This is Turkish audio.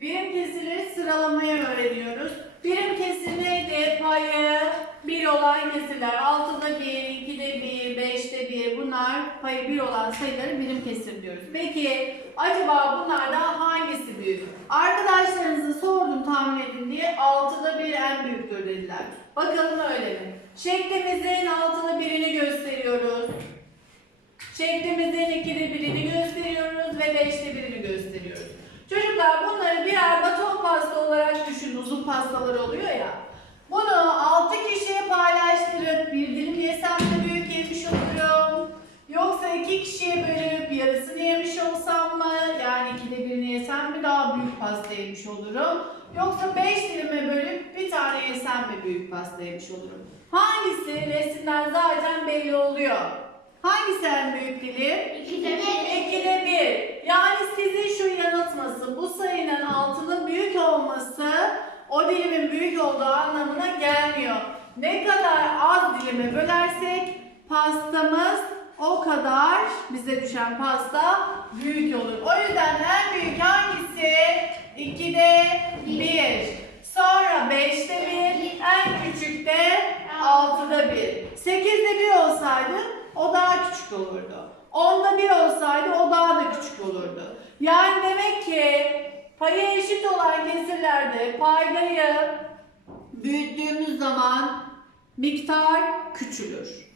Birim kesirleri sıralamaya öğreniyoruz. Birim kesir neydi? Payı 1 olan kesirler. 6'da 1, 2'de 1, 5'te 1 bunlar payı 1 olan sayıları birim kesir diyoruz. Peki acaba bunlardan hangisi büyük? Arkadaşlarınızı sordum tahmin edin diye 6'da 1 en büyüktür dediler. Bakalım öyle mi? Şeklimizin 6'da pastalar oluyor ya. Bunu 6 kişiye paylaştırıp bir dilim yesem de büyük yemiş olurum. Yoksa iki kişiye bölüp yarısını yemiş olsam mı? Yani ikide birini yesem mi daha büyük pasta yemiş olurum? Yoksa beş dilime bölüp bir tane yesem mi büyük pasta yemiş olurum? Hangisi resimden zaten belli oluyor. Hangisi en büyük dilim? İkide bir. İkide bir. Yani sizi şu yanıltması, bu sayının altının büyük olması o dilimin büyük olduğu anlamına gelmiyor. Ne kadar az dilime bölersek pastamız o kadar bize düşen pasta büyük olur. O yüzden en büyük hangisi? 2'de 1. Sonra 5'te 1. En küçük de 6'da 1. 8'de 1 olsaydı o daha küçük olurdu. 10'da 1 olsaydı o daha da küçük olurdu. Yani demek ki payı eşit olan kesirlerde paydayı büyüttüğümüz zaman miktar küçülür.